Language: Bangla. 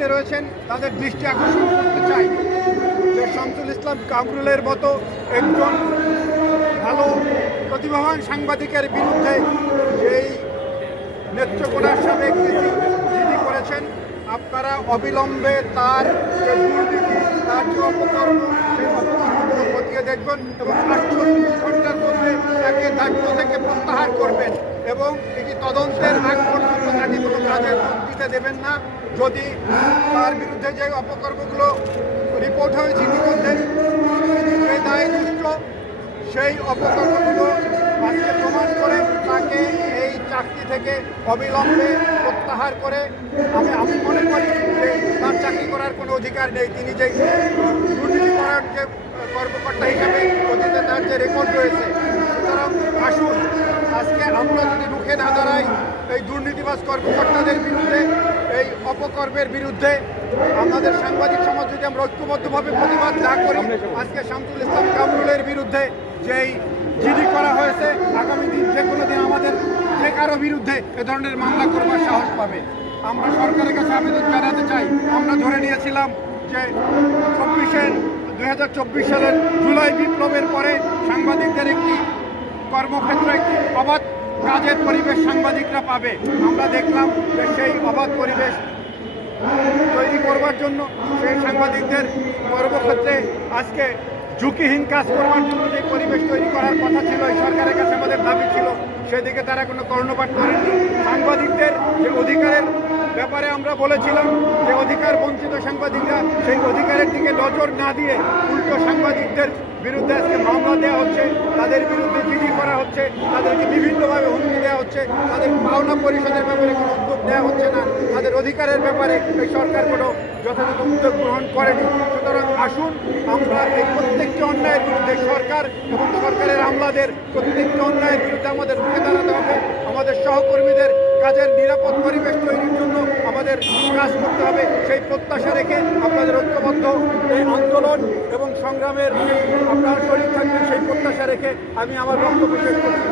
দায়িত্বে রয়েছেন তাদের দৃষ্টি আকর্ষণ করতে চাই যে শামসুল ইসলাম কামরুলের মতো একজন ভালো প্রতিভাবান সাংবাদিকের বিরুদ্ধে যেই নেত্রকোনার সাবেক যিনি করেছেন, আপনারা অবিলম্বে তার যে দুর্নীতি, তার যে অপকর্ম, সেই অপকর্মগুলো খতিয়ে দেখবেন এবং 48 ঘন্টার মধ্যে তাকে দায়িত্ব থেকে প্রত্যাহার করবেন এবং এটি তদন্তের আগ পর্যন্ত তাকে কোনো কাজে দিতে দেবেন না। যদি তার বিরুদ্ধে যে অপকর্মগুলো রিপোর্ট হয়েছে ইতিমধ্যে, তিনি যে দায় দুষ্ট, সেই অপকর্মগুলো আজকে প্রমাণ করে তাকে এই চাকরি থেকে অবিলম্বে প্রত্যাহার করে আমি মনে করি যে তার চাকরি করার কোনো অধিকার নেই। তিনি যে দুর্নীতি করার যে কর্মকর্তা হিসাবে অতীতে তার যে রেকর্ড রয়েছে, সুতরাং আসুন আজকে আমরা যদি রুখে না দাঁড়াই এই দুর্নীতিবাজ কর্মকর্তাদের বিরুদ্ধে, এই অপকর্মের বিরুদ্ধে, আমাদের সাংবাদিক সমাজ যদি আমরা ঐক্যবদ্ধভাবে প্রতিবাদ না করি, আজকে শামসুল ইসলাম কামরুলের বিরুদ্ধে যেই জিডি করা হয়েছে, আগামী দিন যে কোনো দিন আমাদের যে কারো বিরুদ্ধে এ ধরনের মামলা করবার সাহস পাবে। আমরা সরকারের কাছে আবেদন জানাতে চাই, আমরা ধরে নিয়েছিলাম যে 2024 সালের জুলাই বিপ্লবের পরে সাংবাদিকদের একটি কর্মক্ষেত্র, একটি অবাধ কাজের পরিবেশ সাংবাদিকরা পাবে। আমরা দেখলাম যে সেই অবাধ পরিবেশ তৈরি করবার জন্য সেই সাংবাদিকদের কর্মক্ষেত্রে আজকে ঝুঁকিহীন কাজ করবার জন্য যে পরিবেশ তৈরি করার কথা ছিল, এই সরকারের কাছে আমাদের দাবি ছিল, সেদিকে তারা কোনো কর্ণপাত করেনি। সাংবাদিকদের যে অধিকারের ব্যাপারে আমরা বলেছিলাম যে অধিকার বঞ্চিত সাংবাদিকরা সেই অধিকারের দিকে নজর না দিয়ে উল্টো সাংবাদিকদের বিরুদ্ধে আজকে মামলা দেওয়া হচ্ছে, তাদের বিরুদ্ধে জিডি করা হচ্ছে, তাদেরকে বিভিন্নভাবে হুমকি দেওয়া হচ্ছে, তাদের পাওনা পরিশোধের ব্যাপারে কোনো উদ্যোগ নেওয়া হচ্ছে না, তাদের অধিকারের ব্যাপারে এই সরকার কোনো যথাযথ উদ্যোগ গ্রহণ করেনি। সুতরাং আসুন আমরা এই প্রত্যেকটি অন্যায়ের বিরুদ্ধে, সরকার এবং সরকারের আমলাদের প্রত্যেকটি অন্যায়ের বিরুদ্ধে আমাদের রুখে দাঁড়াতে হবে। আমাদের সহকর্মীদের কাজের নিরাপদ পরিবেশ তৈরির জন্য আমাদের কাজ করতে হবে। সেই প্রত্যাশা রেখে আপনাদের ঐক্যবদ্ধ এই আন্দোলন এবং সংগ্রামের আপনারা শরীর থাকবেন, সেই প্রত্যাশা রেখে আমি আমার বক্তব্য শেষ করছি।